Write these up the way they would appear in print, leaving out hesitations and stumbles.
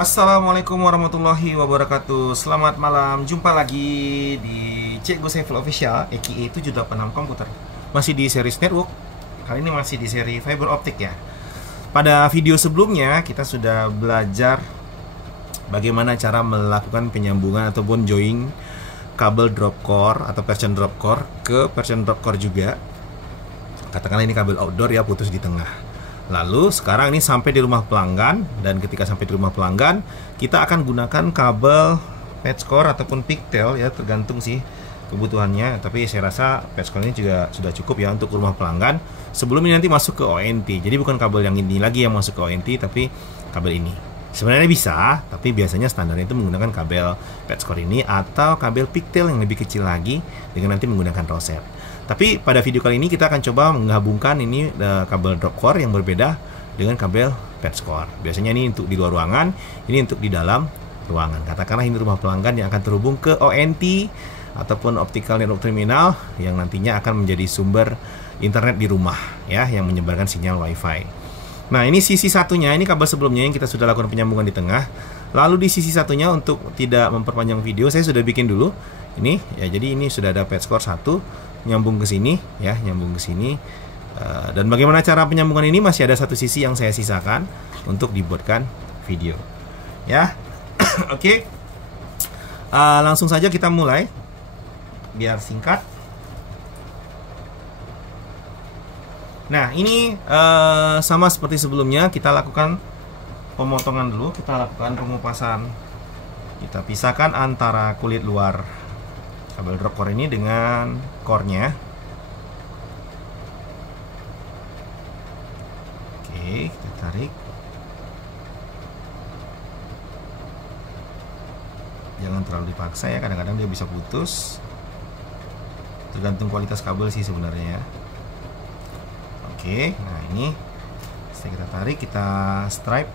Assalamualaikum warahmatullahi wabarakatuh. Selamat malam, jumpa lagi di Cikgu Saiful Official aka 786 Komputer. Masih di series network. Kali ini masih di seri fiber optik ya. Pada video sebelumnya kita sudah belajar bagaimana cara melakukan penyambungan ataupun join kabel drop core atau version drop core ke version drop core juga. Katakanlah ini kabel outdoor ya, putus di tengah. Lalu sekarang ini sampai di rumah pelanggan, dan ketika sampai di rumah pelanggan kita akan gunakan kabel patch core ataupun pigtail ya, tergantung sih kebutuhannya. Tapi saya rasa patch core ini juga sudah cukup ya untuk rumah pelanggan. Sebelum ini nanti masuk ke ONT. Jadi bukan kabel yang ini lagi yang masuk ke ONT, tapi kabel ini. Sebenarnya bisa, tapi biasanya standarnya itu menggunakan kabel patch core ini atau kabel pigtail yang lebih kecil lagi dengan nanti menggunakan roset. Tapi pada video kali ini kita akan coba menggabungkan ini kabel drop core yang berbeda dengan kabel patch core. Biasanya ini untuk di luar ruangan, ini untuk di dalam ruangan. Katakanlah ini rumah pelanggan yang akan terhubung ke ONT ataupun optical network terminal yang nantinya akan menjadi sumber internet di rumah ya, yang menyebarkan sinyal WiFi. Nah, ini sisi satunya, ini kabel sebelumnya yang kita sudah lakukan penyambungan di tengah. Lalu di sisi satunya, untuk tidak memperpanjang video, saya sudah bikin dulu ini ya. Jadi ini sudah ada patch core 1 nyambung ke sini ya, nyambung ke sini. Dan bagaimana cara penyambungan ini masih ada satu sisi yang saya sisakan untuk dibuatkan video ya. Oke. Langsung saja kita mulai biar singkat. Nah, ini sama seperti sebelumnya, kita lakukan pemotongan dulu, kita lakukan pengupasan. Kita pisahkan antara kulit luar kabel drop core ini dengan core-nya. Oke, kita tarik. Jangan terlalu dipaksa ya, kadang-kadang dia bisa putus. Tergantung kualitas kabel sih sebenarnya ya. Oke, nah ini setelah kita tarik, kita stripe.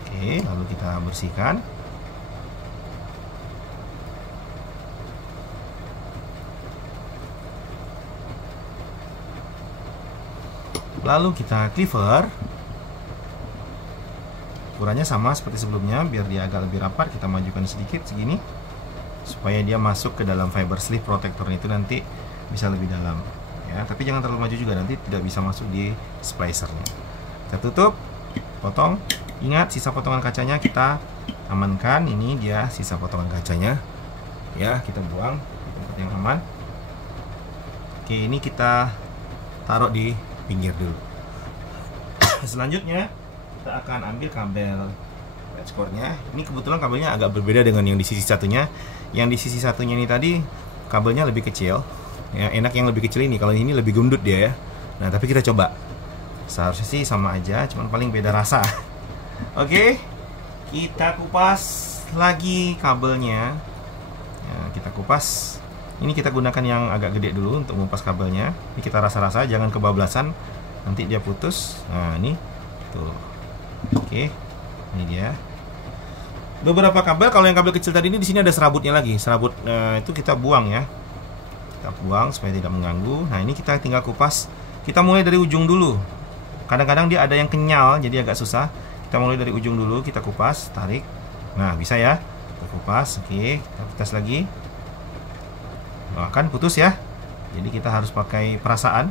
Oke, lalu kita bersihkan. Lalu kita cleaver. Ukurannya sama seperti sebelumnya, biar dia agak lebih rapat. Kita majukan sedikit segini supaya dia masuk ke dalam fiber sleeve protector itu nanti bisa lebih dalam ya. Tapi jangan terlalu maju juga, nanti tidak bisa masuk di splicernya. Kita tutup, potong. Ingat, sisa potongan kacanya kita amankan. Ini dia sisa potongan kacanya ya, kita buang di tempat yang aman. Oke, ini kita taruh di pinggir dulu. Selanjutnya kita akan ambil kabel patch core-nya. Ini kebetulan kabelnya agak berbeda dengan yang di sisi satunya. Yang di sisi satunya ini tadi kabelnya lebih kecil ya, enak yang lebih kecil ini. Kalau ini lebih gundut dia ya. Nah, tapi kita coba. Seharusnya sih sama aja, cuman paling beda rasa. Oke, kita kupas lagi kabelnya ya, kita kupas. Ini kita gunakan yang agak gede dulu untuk mengupas kabelnya. Ini kita rasa-rasa, jangan kebablasan, nanti dia putus. Nah, ini tuh. Oke, ini dia. Beberapa kabel, kalau yang kabel kecil tadi ini di sini ada serabutnya lagi. Serabut itu kita buang ya. Kita buang supaya tidak mengganggu. Nah, ini kita tinggal kupas. Kita mulai dari ujung dulu. Kadang-kadang dia ada yang kenyal, jadi agak susah. Kita mulai dari ujung dulu, kita kupas, tarik. Nah, bisa ya. Kita kupas, oke. Kita kupas lagi. Nah, kan putus ya. Jadi kita harus pakai perasaan.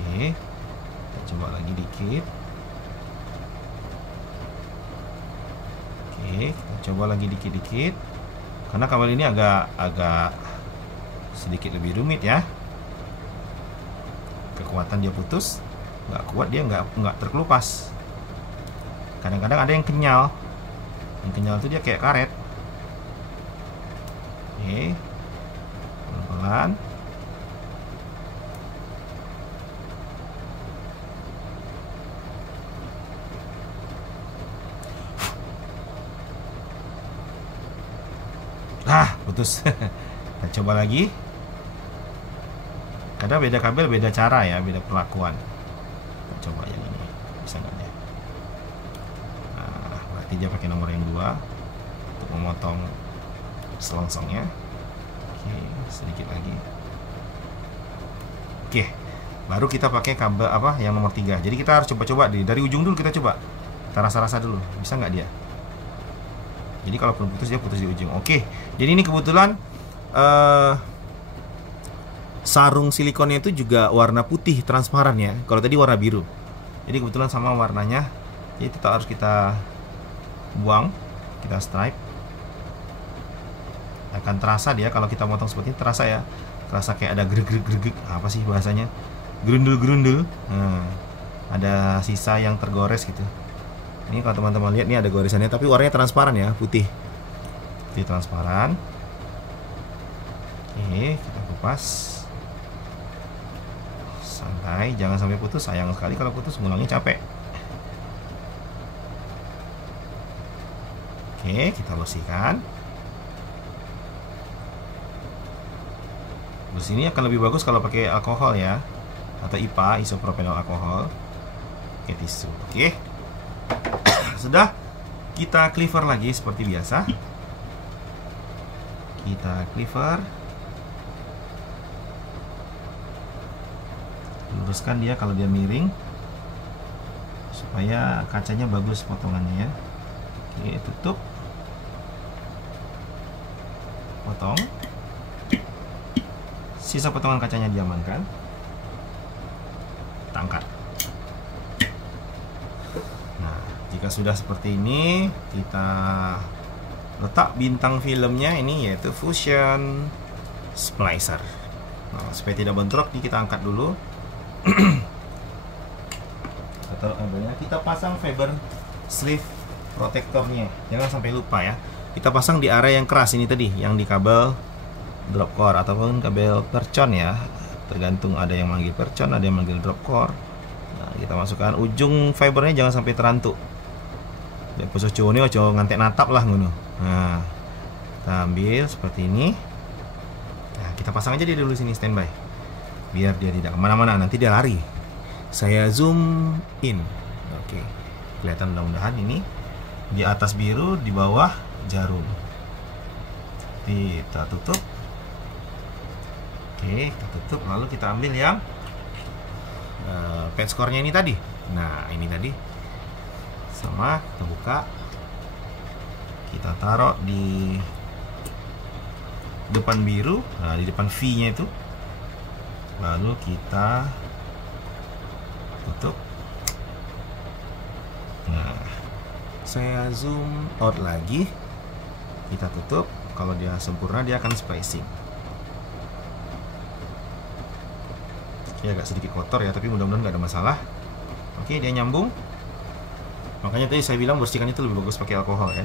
Oke. Kita coba lagi dikit. Oke, kita coba lagi dikit-dikit. Karena kabel ini agak sedikit lebih rumit ya. Kekuatan dia putus, nggak kuat, dia nggak terkelupas. Kadang-kadang ada yang kenyal. Yang kenyal itu dia kayak karet. Oke, pelan-pelan. Putus. Kita coba lagi. Kadang beda kabel, beda cara ya, beda perlakuan. Kita coba yang ini, bisa nggak ya? Nah, berarti dia pakai nomor yang 2 untuk memotong selongsongnya. Oke, sedikit lagi. Oke, baru kita pakai kabel apa yang nomor 3. Jadi kita harus coba-coba dari ujung dulu, kita coba. Kita rasa-rasa dulu, bisa nggak dia? Jadi kalau belum putus, dia putus di ujung. Oke, jadi ini kebetulan sarung silikonnya itu juga warna putih transparan ya. Kalau tadi warna biru. Jadi kebetulan sama warnanya. Jadi tetap harus kita buang, kita stripe. Akan terasa dia kalau kita potong seperti ini, terasa ya. Terasa kayak ada gereg-gereg, apa sih bahasanya? Gerundul-gerundul. Nah, ada sisa yang tergores gitu. Ini kalau teman-teman lihat, nih ada goresannya, tapi warnanya transparan ya, putih. Putih transparan. Oke, kita kupas. Santai, jangan sampai putus. Sayang sekali kalau putus, ngulangnya capek. Oke, kita bersihkan. Terus ini akan lebih bagus kalau pakai alkohol ya, atau IPA, isopropanol alkohol. Pakai tisu. Oke. Sudah, kita cleaver lagi seperti biasa. Kita cleaver. Luruskan dia kalau dia miring, supaya kacanya bagus potongannya ya. Oke, tutup. Potong. Sisa potongan kacanya diamankan. Kita angkat. Nah, jika sudah seperti ini, kita letak bintang filmnya ini, yaitu Fusion Splicer. Nah, supaya tidak bentrok, kita angkat dulu. Kita taruh kabelnya. Kita pasang fiber sleeve protektornya. Jangan sampai lupa ya. Kita pasang di area yang keras ini tadi, yang di kabel drop core ataupun kabel percon ya, tergantung, ada yang manggil percon, ada yang manggil drop core. Nah, kita masukkan ujung fibernya, jangan sampai terantuk. Ya poso cowok ini ojo ngantek natap lah ngono. Nah, kita ambil seperti ini. Nah, kita pasang aja dia dulu sini, standby, biar dia tidak kemana-mana, nanti dia lari. Saya zoom in. Oke, kelihatan mudah-mudahan ini di atas biru, di bawah jarum. Kita tutup. Oke, kita tutup, lalu kita ambil yang patch core-nya ini tadi. Nah, ini tadi sama, kita buka, kita taruh di depan biru, nah di depan V-nya itu, lalu kita tutup. Nah, saya zoom out lagi, kita tutup. Kalau dia sempurna, dia akan spacing. Ya agak sedikit kotor ya, tapi mudah-mudahan nggak ada masalah. Oke, dia nyambung. Makanya tadi saya bilang bersihkannya itu lebih bagus pakai alkohol ya.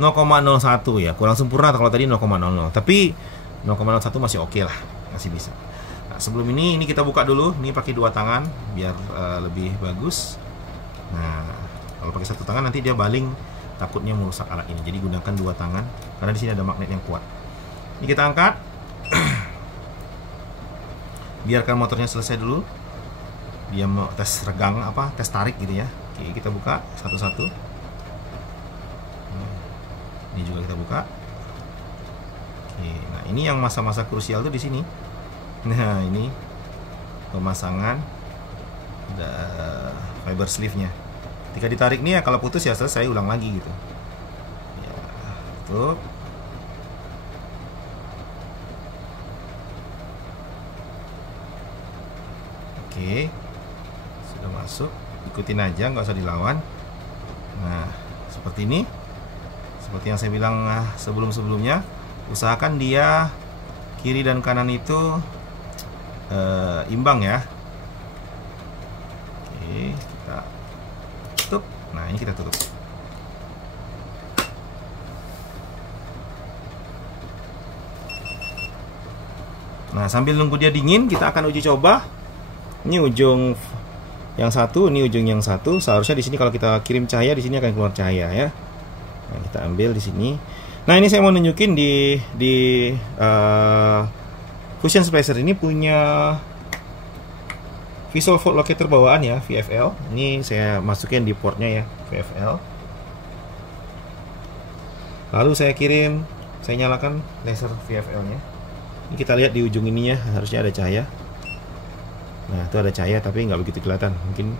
0,01 ya, kurang sempurna kalau tadi 0,00. Tapi 0,01 masih oke lah, masih bisa. Nah, sebelum ini kita buka dulu. Ini pakai 2 tangan biar lebih bagus. Nah, kalau pakai 1 tangan nanti dia baling, takutnya merusak alat ini. Jadi gunakan 2 tangan karena di sini ada magnet yang kuat. Ini kita angkat. Biarkan motornya selesai dulu. Dia mau tes regang apa, tes tarik gitu ya. Oke, kita buka satu-satu. Ini juga kita buka. Oke, nah ini yang masa-masa krusial tuh di sini. Nah, ini pemasangan fiber sleeve-nya. Ketika ditarik nih ya, kalau putus ya selesai, ulang lagi gitu. Ya, tutup. Oke, sudah masuk, ikutin aja, nggak usah dilawan. Nah, seperti ini, seperti yang saya bilang sebelum-sebelumnya, usahakan dia kiri dan kanan itu imbang ya. Oke, kita tutup. Nah, ini kita tutup. Nah, sambil nunggu dia dingin, kita akan uji coba. Ini ujung yang satu, ini ujung yang satu. Seharusnya di sini kalau kita kirim cahaya, di sini akan keluar cahaya ya. Nah, kita ambil di sini. Nah, ini saya mau nunjukin di Fusion Splicer ini punya visual fault locator bawaan ya, VFL. Ini saya masukin di portnya ya, VFL. Lalu saya kirim saya nyalakan laser VFL-nya. Ini kita lihat di ujung ininya harusnya ada cahaya. Nah, itu ada cahaya tapi nggak begitu kelihatan. Mungkin,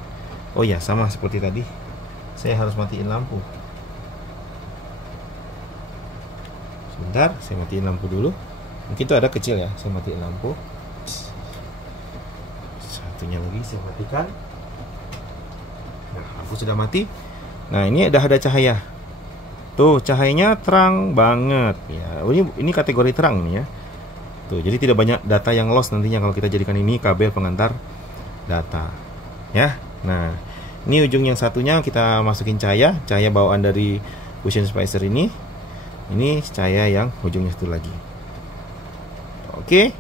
oh ya, sama seperti tadi. Saya harus matiin lampu. Sebentar, saya matiin lampu dulu. Mungkin itu ada kecil ya, saya matiin lampu. Satunya lagi saya matikan. Nah, lampu sudah mati. Nah, ini udah ada cahaya. Tuh, cahayanya terang banget ya. Ini kategori terang nih ya. Tuh, jadi tidak banyak data yang lost nantinya kalau kita jadikan ini kabel pengantar data. Ya. Nah, ini ujung yang satunya kita masukin cahaya bawaan dari Fusion Splicer ini. Ini cahaya yang ujungnya satu lagi. Oke.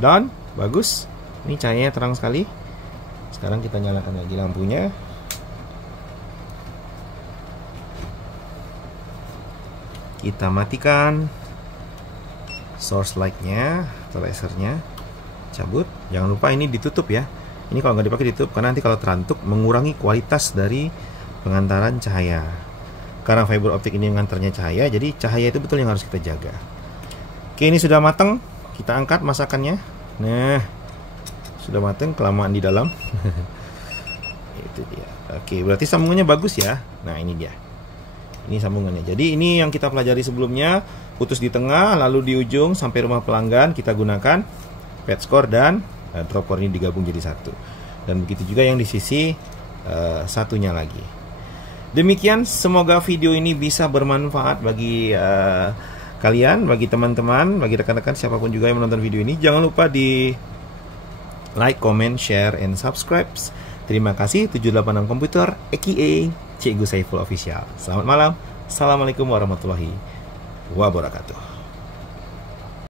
Done. Bagus. Ini cahayanya terang sekali. Sekarang kita nyalakan lagi lampunya. Kita matikan source light-nya atau lasernya, cabut. Jangan lupa ini ditutup ya. Ini kalau nggak dipakai ditutup karena nanti kalau terantuk mengurangi kualitas dari pengantaran cahaya. Karena fiber optik ini mengantarnya cahaya, jadi cahaya itu betul yang harus kita jaga. Oke, ini sudah matang. Kita angkat masakannya. Nah, sudah matang, kelamaan di dalam. Itu dia. Oke, berarti sambungannya bagus ya. Nah, ini dia. Ini sambungannya. Jadi ini yang kita pelajari sebelumnya, putus di tengah, lalu di ujung sampai rumah pelanggan kita gunakan PETSCORE dan dropper ini digabung jadi satu. Dan begitu juga yang di sisi satunya lagi. Demikian, semoga video ini bisa bermanfaat bagi kalian, bagi teman-teman, bagi rekan-rekan siapapun juga yang menonton video ini. Jangan lupa di like, comment, share, and subscribe. Terima kasih. 786 Komputer, aka Cikgu Saiful Official. Selamat malam. Assalamualaikum warahmatullahi wabarakatuh.